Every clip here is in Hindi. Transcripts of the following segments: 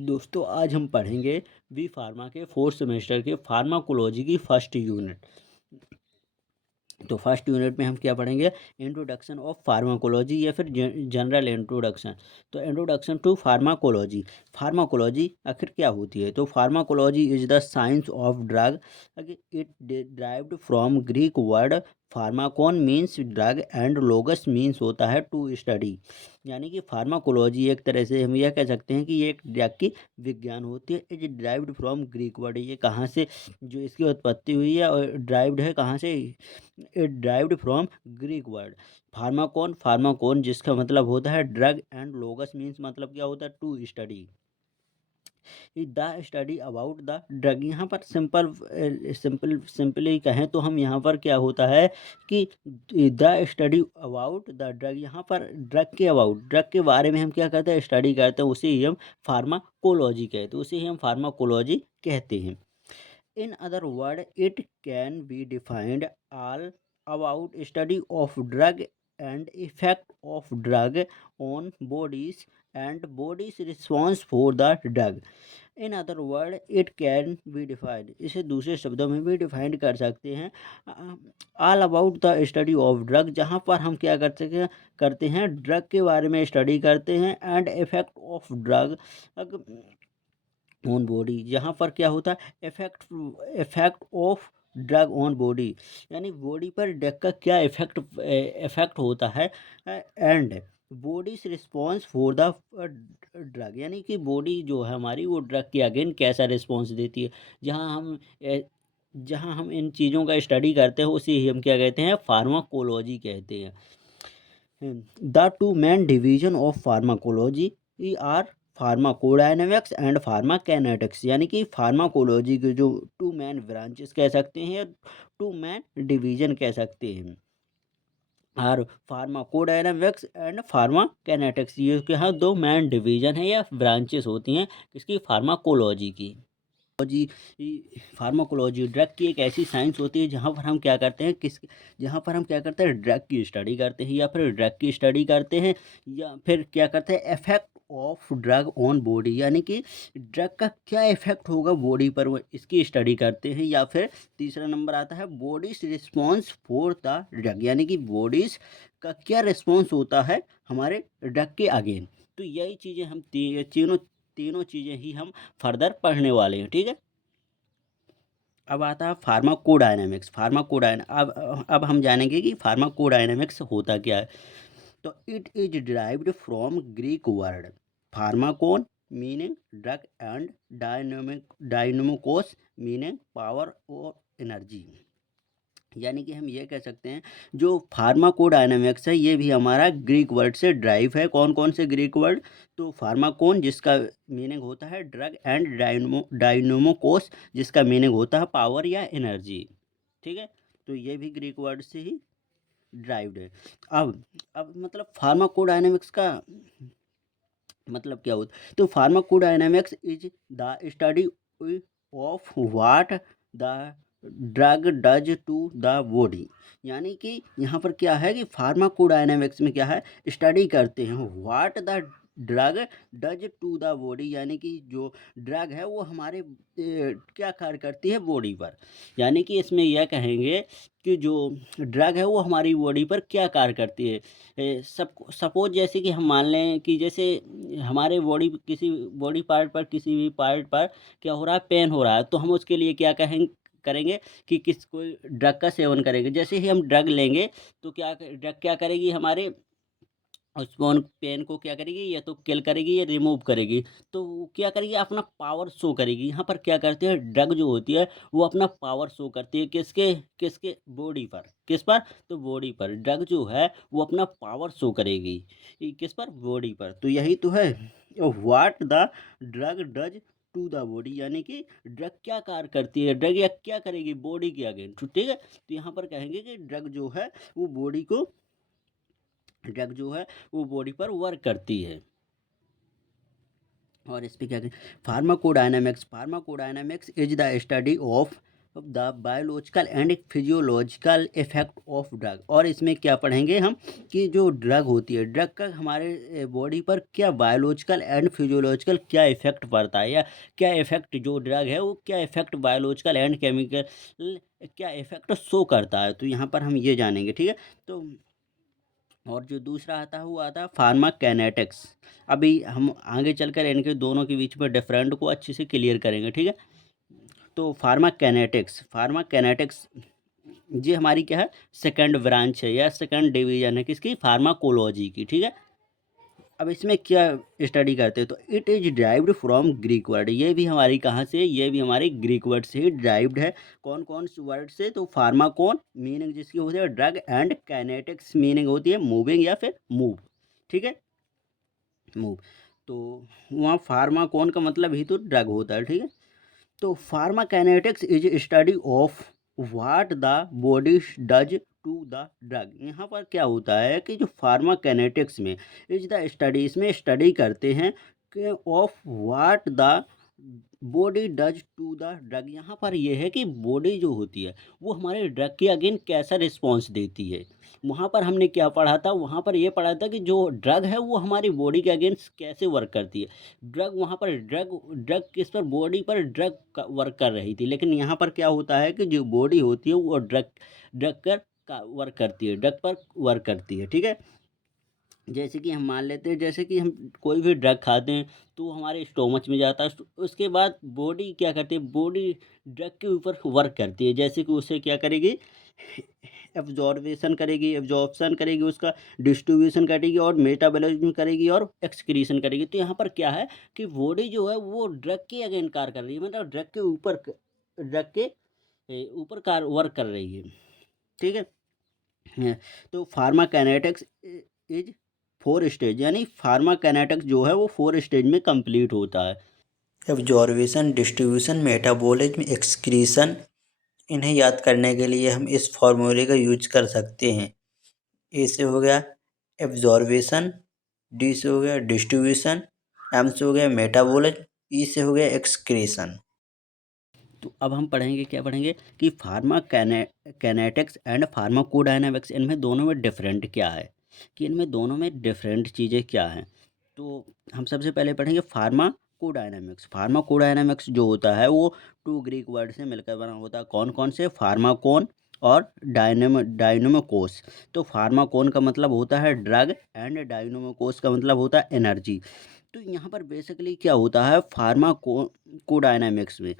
दोस्तों आज हम पढ़ेंगे बी फार्मा के फोर्थ सेमेस्टर के फार्माकोलॉजी की फर्स्ट यूनिट। तो फर्स्ट यूनिट में हम क्या पढ़ेंगे? इंट्रोडक्शन ऑफ फार्माकोलॉजी या फिर जनरल इंट्रोडक्शन। तो इंट्रोडक्शन टू फार्माकोलॉजी। फार्माकोलॉजी आखिर क्या होती है? तो pharmacology is the science of drug. It derived from Greek word pharmakon means drug and logos means होता है टू स्टडी। यानी कि फार्माकोलॉजी एक तरह से हम यह कह सकते हैं कि ये एक ड्रग की विज्ञान होती है। It derived from Greek word, ये कहाँ से जो इसकी उत्पत्ति हुई है और ड्राइव्ड है कहाँ से? It derived from Greek word pharmakon. Pharmakon जिसका मतलब होता है ड्रग एंड लोगस मीन्स मतलब क्या होता है? To study. The study about the drug. यहाँ पर सिंपली कहें तो हम यहाँ पर क्या होता है कि the study about the drug, यहाँ पर ड्रग के अबाउट, ड्रग के बारे में हम क्या करते हैं? स्टडी करते हैं, उसे ही हम फार्माकोलॉजी कहते हैं, उसे ही हम फार्माकोलॉजी कहते हैं। In other words, it can be defined all about study of drug and effect of drug on bodies and body's response for the drug. In other words, it can be defined, इसे दूसरे शब्दों में भी डिफाइंड कर सकते हैं। All about the study of drug, जहाँ पर हम क्या करते हैं ड्रग के बारे में स्टडी करते हैं। And effect of drug on body, यहाँ पर क्या होता है? Effect of drug on body, यानी बॉडी पर ड्रग का क्या इफेक्ट होता है। And bodies response for the drug, यानी कि बॉडी जो है हमारी वो ड्रग के अगेन कैसा रिस्पॉन्स देती है। जहाँ हम इन चीज़ों का स्टडी करते हैं उसे ही हम क्या कहते हैं? फार्माकोलॉजी कहते हैं। The two main division of pharmacology are pharmacodynamics and pharmacokinetics, यानी कि फार्माकोलॉजी के जो टू मेन ब्रांचेस कह सकते हैं, टू मेन डिवीजन कह सकते हैं, और फार्माकोडायनेमिक्स एंड फार्माकेनेटिक्स, ये के यहाँ दो मेन डिवीजन है या ब्रांचेस होती हैं किसकी? फार्माकोलॉजी की। जी, फार्माकोलॉजी ड्रग की एक ऐसी साइंस होती है जहाँ पर हम क्या करते हैं जहाँ पर हम क्या करते हैं? ड्रग की स्टडी करते हैं, या फिर ड्रग की स्टडी करते हैं, या फिर क्या करते हैं? Effect of drug on body, यानी कि ड्रग का क्या इफेक्ट होगा बॉडी पर, वो इसकी स्टडी करते हैं। या फिर तीसरा नंबर आता है bodies response for the drug, यानी कि बॉडीज का क्या रिस्पॉन्स होता है हमारे ड्रग के अगेन। तो यही चीज़ें हम तीनों चीज़ें ही हम फर्दर पढ़ने वाले हैं, ठीक है। अब आता है फार्माकोडायनेमिक्स। अब हम जानेंगे कि फार्माकोडायनेमिक्स होता क्या है। तो it is derived from Greek word pharmakon meaning drug and dynamikos meaning power और एनर्जी, यानी कि हम ये कह सकते हैं जो फार्माकोडायनामिक्स है ये भी हमारा ग्रीक वर्ड से ड्राइव है। कौन कौन से ग्रीक वर्ड? तो फार्माकोन जिसका मीनिंग होता है ड्रग एंड डायनोमोकोस जिसका मीनिंग होता है पावर या एनर्जी, ठीक है। तो ये भी ग्रीक वर्ड से ही ड्राइव्ड है। अब मतलब फार्माकोडायनामिक्स का मतलब क्या होता है? तो pharmacodynamics is the study of what the drug does to the body, यानी कि यहाँ पर क्या है कि फार्माकोडायनामिक्स में क्या है? स्टडी करते हैं what the drug does to the body, यानी कि जो ड्रग है वो हमारे क्या कार्य करती है बॉडी पर। यानी कि इसमें यह कहेंगे कि जो ड्रग है वो हमारी बॉडी पर क्या कार्य करती है। सपोज जैसे कि हम मान लें कि जैसे हमारे बॉडी पार्ट पर किसी भी पार्ट पर क्या हो रहा है? पेन हो रहा है, तो हम उसके लिए क्या करेंगे कि कोई ड्रग का सेवन करेंगे। जैसे ही हम ड्रग लेंगे तो ड्रग क्या करेगी? हमारे उस पेन को क्या करेगी? या तो किल करेगी या रिमूव करेगी। तो वो क्या करेगी? अपना पावर शो करेगी। यहाँ पर क्या करते हैं? ड्रग जो होती है वो अपना पावर शो करती है किसके किसके बॉडी पर, किस पर? तो बॉडी पर ड्रग जो है वो अपना पावर शो करेगी। किस पर? बॉडी पर। तो यही तो है what the drug does to the body, यानी कि ड्रग क्या कार्य करती है, ड्रग या क्या करेगी बॉडी के अगेंस्ट, ठीक है। तो यहाँ पर कहेंगे कि ड्रग जो है वो बॉडी पर वर्क करती है। और इस पे क्या करें? Pharmacodynamics is the study of the biological and physiological effect of drug. और इसमें क्या पढ़ेंगे हम कि जो ड्रग होती है, ड्रग का हमारे बॉडी पर क्या बायोलॉजिकल एंड फिजियोलॉजिकल क्या इफेक्ट पड़ता है, या क्या इफेक्ट जो ड्रग है वो क्या इफेक्ट बायोलॉजिकल एंड केमिकल क्या इफेक्ट शो करता है, तो यहाँ पर हम ये जानेंगे, ठीक है। तो और जो दूसरा आता है वो आता है फार्माकेनेटिक्स। अभी हम आगे चलकर इनके दोनों के बीच में डिफरेंट को अच्छे से क्लियर करेंगे, ठीक है। तो फार्माकेनेटिक्स ये हमारी क्या है, सेकंड ब्रांच है या सेकंड डिवीजन है किसकी, फार्माकोलॉजी की, ठीक है। अब इसमें क्या स्टडी करते हैं, तो it is derived from Greek word. ये भी हमारी कहाँ से, ये भी हमारी ग्रीक वर्ड से ही ड्राइव्ड है। कौन कौन से वर्ड से, तो फार्माकोन मीनिंग जिसकी होती है ड्रग, एंड काइनेटिक्स मीनिंग होती है मूविंग या फिर मूव, ठीक है, मूव। तो वहाँ फार्माकोन का मतलब ही तो ड्रग होता है, ठीक है। तो pharmacokinetics is study of what the body does to the drug. यहाँ पर क्या होता है कि जो फार्माकाइनेटिक्स में इज द स्टडी, इसमें स्टडी करते हैं कि of what the body does to the drug. यहाँ पर यह है कि बॉडी जो होती है वो हमारे ड्रग के अगेंस्ट कैसा रिस्पॉन्स देती है। वहाँ पर हमने क्या पढ़ा था, वहाँ पर ये पढ़ा था कि जो ड्रग है वो हमारी बॉडी के अगेंस्ट कैसे वर्क करती है। ड्रग वहाँ पर ड्रग ड्रग किस पर, बॉडी पर ड्रग वर्क कर रही थी, लेकिन यहाँ पर क्या होता है कि जो बॉडी होती है वो ड्रग ड्रग कर का वर्क करती है, ड्रग पर वर्क करती है, ठीक है। जैसे कि हम मान लेते हैं, जैसे कि हम कोई भी ड्रग खाते हैं तो वो हमारे स्टोमच में जाता है, उसके बाद बॉडी क्या करती है, बॉडी ड्रग के ऊपर वर्क करती है, जैसे कि उसे क्या करेगी, एब्जॉर्बेशन करेगी, एब्जॉर्प्शन करेगी, उसका डिस्ट्रीब्यूशन करेगी और मेटाबॉलिज्म करेगी और एक्सक्रीशन करेगी। तो यहाँ पर क्या है कि बॉडी जो है वो ड्रग के अगेंस्ट कार्य कर रही है, मतलब ड्रग के ऊपर, ड्रग के ऊपर कार्य वर्क कर रही है, ठीक है। तो फार्माकाइनेटिक्स इज 4 स्टेज, यानी फार्माकाइनेटिक्स जो है वो 4 स्टेज में कंप्लीट होता है। Absorption, distribution, metabolism, excretion. इन्हें याद करने के लिए हम इस फॉर्मूले का यूज कर सकते हैं। ए से हो गया एब्जॉर्बेशन, डी से हो गया डिस्ट्रीब्यूशन, एम से हो गया मेटाबॉलिज्म, ई से हो गया एक्सक्रीशन। तो अब हम पढ़ेंगे, क्या पढ़ेंगे कि काइनेटिक्स एंड फार्माकोडायनामिक्स, इनमें दोनों में डिफरेंट क्या है, कि इनमें दोनों में डिफरेंट चीज़ें क्या हैं। तो हम सबसे पहले पढ़ेंगे फार्माकोडायनामिक्स। फार्माकोडायनामिक्स जो होता है वो 2 ग्रीक वर्ड से मिलकर बना होता है। कौन कौन से, फार्माकोन और डायनोमोकोस। तो फार्माकोन का मतलब होता है ड्रग, एंड डायनोमोकोस का मतलब होता है एनर्जी। तो यहाँ पर बेसिकली क्या होता है फार्माकोडायनामिक्स में,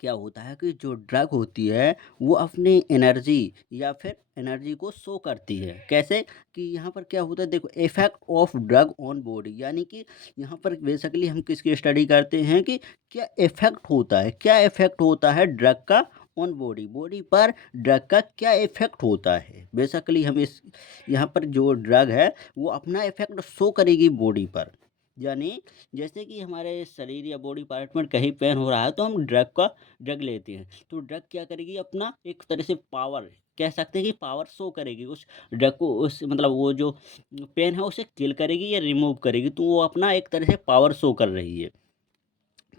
क्या होता है कि जो ड्रग होती है वो अपनी एनर्जी या फिर एनर्जी को शो करती है। कैसे, कि यहाँ पर क्या होता है, देखो, effect of drug on body, यानी कि यहाँ पर बेसिकली हम किसकी स्टडी करते हैं कि क्या इफेक्ट होता है, क्या इफेक्ट होता है ड्रग का ऑन बॉडी, बॉडी पर ड्रग का क्या इफेक्ट होता है। बेसिकली हम इस यहाँ पर जो ड्रग है वो अपना इफेक्ट शो करेगी बॉडी पर। यानी जैसे कि हमारे शरीर या बॉडी पार्ट में कहीं पेन हो रहा है तो हम ड्रग लेते हैं, तो ड्रग क्या करेगी, अपना एक तरह से पावर, कह सकते हैं कि पावर शो करेगी उस ड्रग को, उस मतलब वो जो पेन है उसे किल करेगी या रिमूव करेगी, तो वो अपना एक तरह से पावर शो कर रही है।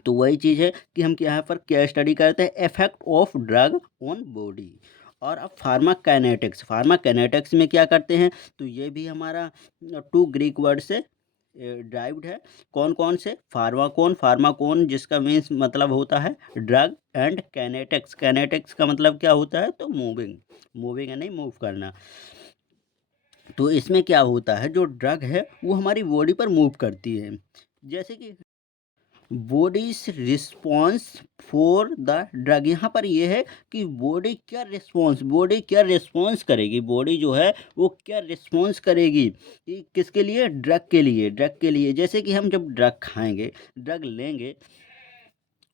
तो वही चीज़ है कि हम यहाँ पर क्या स्टडी करते हैं, effect of drug on body. और अब फार्माकाइनेटिक्स, फार्माकाइनेटिक्स में क्या करते हैं, तो ये भी हमारा 2 ग्रीक वर्ड से ड्राइव्ड है। कौन कौन से, फार्माकोन, फार्माकोन जिसका मीन्स मतलब होता है ड्रग, एंड काइनेटिक्स, काइनेटिक्स का मतलब क्या होता है, तो मूविंग, मूविंग यानी मूव करना। तो इसमें क्या होता है, जो ड्रग है वो हमारी बॉडी पर मूव करती है, जैसे कि bodies response for the drug. यहाँ पर ये है कि बॉडी क्या रिस्पॉन्स करेगी, बॉडी जो है वो क्या रिस्पॉन्स करेगी कि किसके लिए, ड्रग के लिए, ड्रग के लिए। जैसे कि हम जब ड्रग खाएंगे, ड्रग लेंगे,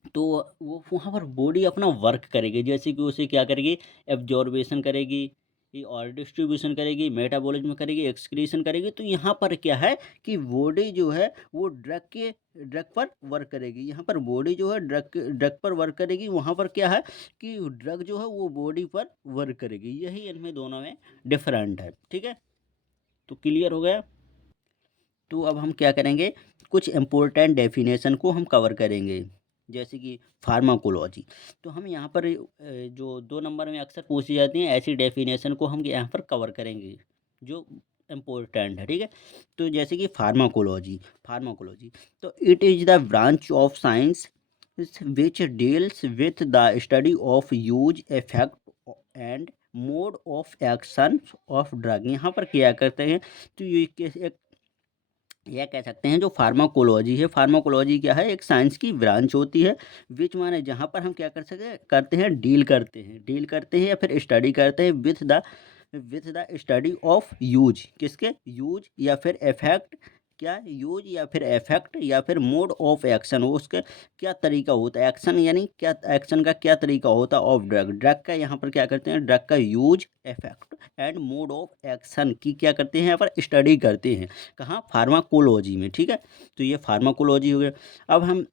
तो वो वहाँ पर बॉडी अपना वर्क करेगी, जैसे कि उसे क्या करेगी, एब्जॉर्बेशन करेगी, और डिस्ट्रीब्यूशन करेगी, मेटाबॉलिज्म करेगी, एक्सक्रीशन करेगी। तो यहाँ पर क्या है कि बॉडी जो है वो ड्रग पर वर्क करेगी। यहाँ पर बॉडी जो है ड्रग पर वर्क करेगी, वहाँ पर क्या है कि ड्रग जो है वो बॉडी पर वर्क करेगी। यही इनमें दोनों में डिफरेंट है, ठीक है। तो क्लियर हो गया। तो अब हम क्या करेंगे, कुछ इम्पोर्टेंट डेफिनेशन को हम कवर करेंगे। जैसे कि फार्माकोलॉजी। तो हम यहाँ पर जो 2 नंबर में अक्सर पूछी जाती हैं ऐसी डेफिनेशन को हम यहाँ पर कवर करेंगे, जो इम्पोर्टेंट है, ठीक है? तो जैसे कि फार्माकोलॉजी, फार्माकोलॉजी तो it is the branch of science which deals with the study of use, effect and mode of action of drug। यहाँ पर क्या करते हैं, तो ये एक यह कह सकते हैं जो फार्माकोलॉजी है, फार्माकोलॉजी क्या है, एक साइंस की ब्रांच होती है विच माने जहाँ पर हम क्या कर सके करते हैं, डील करते हैं या फिर स्टडी करते हैं with the study of use, किसके यूज या फिर इफेक्ट, क्या यूज या फिर इफेक्ट या फिर मोड ऑफ एक्शन, उसका क्या तरीका होता है, एक्शन यानी क्या, एक्शन का क्या तरीका होता है ऑफ ड्रग, ड्रग का यहाँ पर क्या करते हैं, ड्रग का use, effect and mode of action की क्या करते हैं, यहाँ पर स्टडी करते हैं, कहाँ, फार्माकोलॉजी में, ठीक है? तो ये फार्माकोलॉजी हो गया। अब हम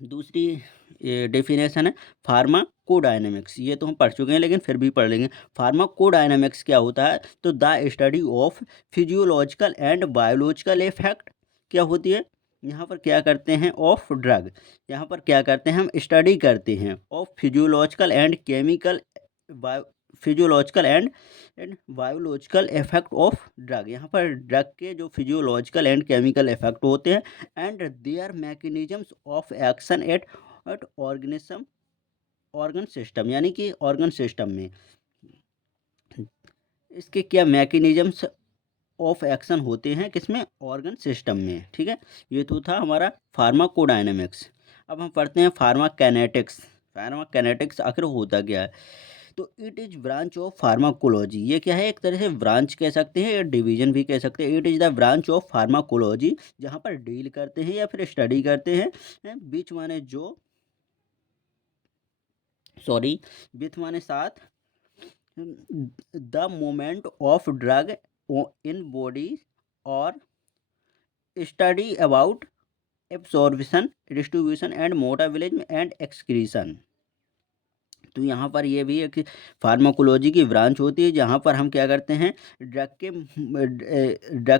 दूसरी डेफिनेशन है फार्माकोडायनेमिक्स, ये तो हम पढ़ चुके हैं लेकिन फिर भी पढ़ लेंगे। फार्माकोडायनेमिक्स क्या होता है, तो the study of physiological and biological effect क्या होती है, यहाँ पर क्या करते हैं ऑफ ड्रग, यहाँ पर क्या करते हैं हम स्टडी करते हैं of physiological and chemical physiological and biological effect of drug, यहाँ पर ड्रग के जो फिजियोलॉजिकल एंड केमिकल इफेक्ट होते हैं and their mechanisms of action at organism, organ system, यानी कि ऑर्गन सिस्टम में इसके क्या मैकेनिज्म्स ऑफ एक्शन होते हैं, किसमें, ऑर्गन सिस्टम में, ठीक है? ये तो था हमारा फार्माकोडायनेमिक्स। अब हम पढ़ते हैं फार्माकेनेटिक्स। फार्माकेनेटिक्स आखिर होता क्या है, तो it is branch of pharmacology, ये क्या है, एक तरह से ब्रांच कह सकते हैं या डिवीजन भी कह सकते हैं। It is the branch of pharmacology, जहाँ पर डील करते हैं या फिर स्टडी करते हैं बीच माने जो, सॉरी, विथ माने साथ, the moment of drug in body और study about absorption, distribution and metabolism and excretion. तो यहाँ पर ये भी एक फार्माकोलॉजी की ब्रांच होती है जहाँ पर हम क्या करते हैं, ड्रग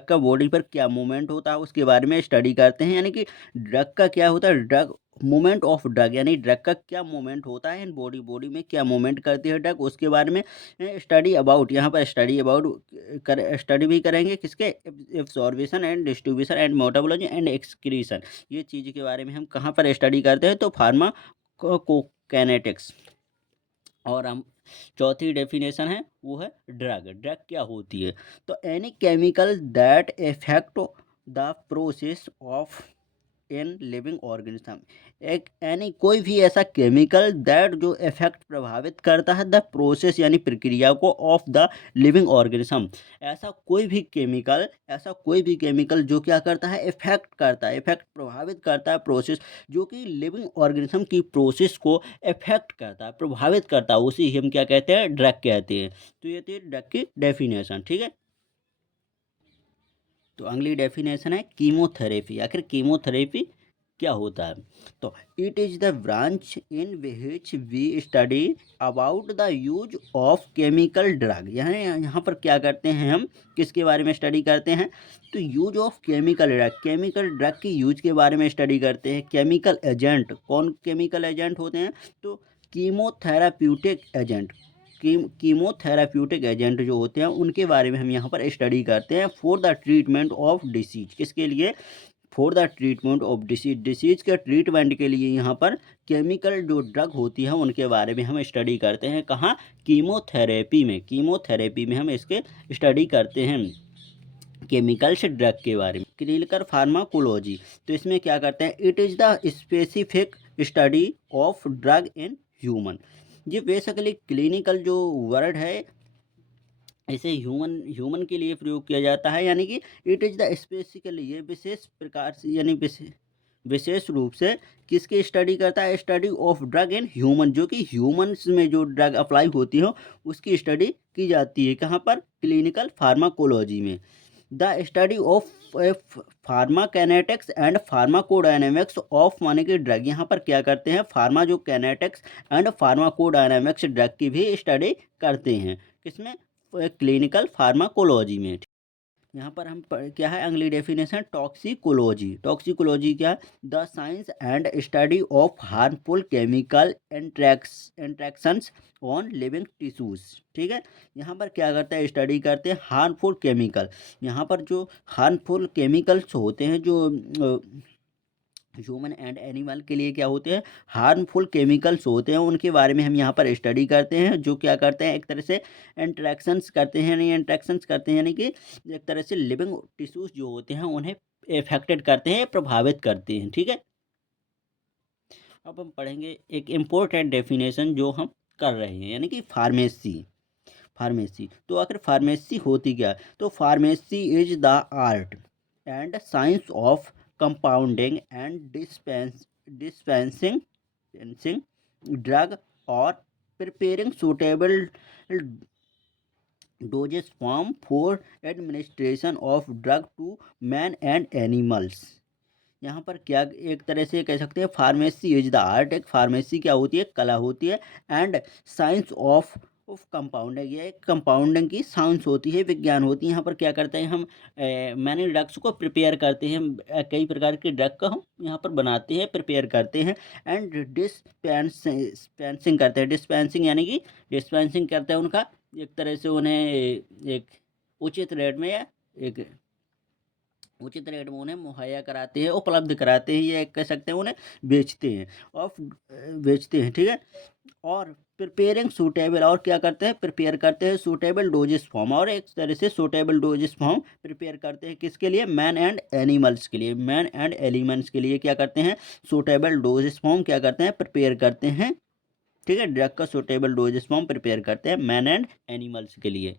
का बॉडी पर क्या मूवमेंट होता है उसके बारे में स्टडी करते हैं, यानी कि ड्रग का क्या होता है, ड्रग मूवमेंट ऑफ ड्रग, यानी ड्रग का क्या मूवमेंट होता है इन बॉडी, बॉडी में क्या मूवमेंट करती है ड्रग, उसके बारे में स्टडी अबाउट, यहाँ पर स्टडी अबाउट स्टडी भी करेंगे किसके, absorption and distribution and metabolism and excretion, ये चीज़ के बारे में हम कहाँ पर स्टडी करते हैं, तो फार्मा कोकेनेटिक्स। और हम चौथी डेफिनेशन है वो है ड्रग, ड्रग क्या होती है, तो any chemical that effect the process of in living organism, एक यानी कोई भी ऐसा केमिकल दैट जो इफेक्ट प्रभावित करता है द प्रोसेस यानी प्रक्रिया को ऑफ द लिविंग ऑर्गेनिज्म, ऐसा कोई भी केमिकल जो क्या करता है, इफेक्ट करता है, इफेक्ट प्रभावित करता है प्रोसेस, जो कि लिविंग ऑर्गेनिज्म की प्रोसेस को इफेक्ट करता है, प्रभावित करता है, उसी हम क्या कहते हैं, ड्रग कहते हैं। तो ये थी ड्रग की डेफिनेशन, ठीक है? तो अगली डेफिनेशन है कीमोथेरेपी। आखिर कीमोथेरेपी क्या होता है, तो it is the branch in which we study about the use of chemical drug, यहाँ पर क्या करते हैं हम, किसके बारे में स्टडी करते हैं, तो यूज ऑफ केमिकल ड्रग की यूज के बारे में स्टडी करते हैं। केमिकल एजेंट, कौन केमिकल एजेंट होते हैं, तो कीमोथेराप्यूटिक एजेंट, कीमोथेराप्यूटिक एजेंट जो होते हैं उनके बारे में हम यहाँ पर स्टडी करते हैं for the treatment of disease, किसके लिए, for the treatment of disease, disease के ट्रीटमेंट के लिए यहाँ पर केमिकल जो ड्रग होती है उनके बारे में हम स्टडी करते हैं, कहाँ, कीमोथेरेपी में, कीमोथेरेपी में हम इसके स्टडी करते हैं केमिकल्स ड्रग के बारे में। क्लिनिकल फार्माकोलॉजी, तो इसमें क्या करते हैं, it is the specific study of drug in human, ये बेसिकली क्लिनिकल जो वर्ड है इसे ह्यूमन के लिए प्रयोग किया जाता है, यानी कि इट इज़ द स्पेसिकली, ये विशेष प्रकार से यानी विशेष रूप से किसकी स्टडी करता है, study of drug in human, जो कि ह्यूमन्स में जो ड्रग अप्लाई होती हो उसकी स्टडी की जाती है, कहाँ पर, क्लिनिकल फार्माकोलॉजी में। The study of pharmacokinetics and pharmacodynamics of माने कि ड्रग, यहाँ पर क्या करते हैं, फार्मा जो कैनेटिक्स एंड फार्माकोडायनेमिक्स ड्रग की भी स्टडी करते हैं, किसमें, क्लिनिकल फार्माकोलॉजी में। यहाँ पर हम क्या है अगली डेफिनेशन टॉक्सिकोलॉजी। टॉक्सिकोलॉजी क्या है? The science and study of harmful chemical interactions on living tissues. ठीक है, यहाँ पर क्या करते हैं, स्टडी करते हैं हार्मफुल केमिकल। यहाँ पर जो हार्मफुल केमिकल्स होते हैं जो ह्यूमन एंड एनिमल के लिए क्या होते हैं, हार्मफुल केमिकल्स होते हैं, उनके बारे में हम यहाँ पर स्टडी करते हैं। जो क्या करते हैं, एक तरह से इंट्रैक्शंस करते हैं, नहीं इंट्रैक्शंस करते हैं यानी कि एक तरह से लिविंग टिश्यूज जो होते हैं उन्हें इफेक्टेड करते हैं, प्रभावित करते हैं। ठीक है, अब हम पढ़ेंगे एक इम्पोर्टेंट डेफिनेशन जो हम कर रहे हैं, यानी कि फार्मेसी। फार्मेसी तो आखिर फार्मेसी होती क्या है? तो pharmacy is the art and science of compounding and dispensing drug or preparing suitable dosage form for administration of drug to man and animals। यहाँ पर क्या एक तरह से कह सकते हैं, फार्मेसी इज द आर्ट, एक फार्मेसी क्या होती है, कला होती है, एंड साइंस ऑफ कंपाउंडिंग, ये कंपाउंडिंग की साइंस होती है, विज्ञान होती है। यहाँ पर क्या करते हैं हम, मैंने ड्रग्स को प्रिपेयर करते हैं, कई प्रकार के ड्रग का हम यहाँ पर बनाते हैं, प्रिपेयर करते हैं, एंड डिस्पेंसिंग करते हैं। डिस्पेंसिंग यानी कि डिस्पेंसिंग करते हैं उनका एक तरह से उन्हें एक उचित रेट में या एक उचित रेट में उन्हें मुहैया कराते हैं, उपलब्ध कराते हैं, ये कह सकते हैं उन्हें बेचते हैं और बेचते हैं। ठीक है, और प्रिपेयरिंग सूटेबल, और क्या करते हैं, प्रिपेयर करते हैं सूटेबल डोजेस फॉर्म, और एक तरह से सूटेबल डोजेस फॉर्म प्रिपेयर करते हैं किसके लिए, मैन एंड एनिमल्स के लिए। मैन एंड एलिमेंट्स के लिए क्या करते हैं, सूटेबल डोजेस फॉर्म क्या करते हैं, प्रिपेयर करते हैं। ठीक है, ड्रग का सूटेबल डोजेस फॉर्म प्रिपेयर करते हैं मैन एंड एनिमल्स के लिए।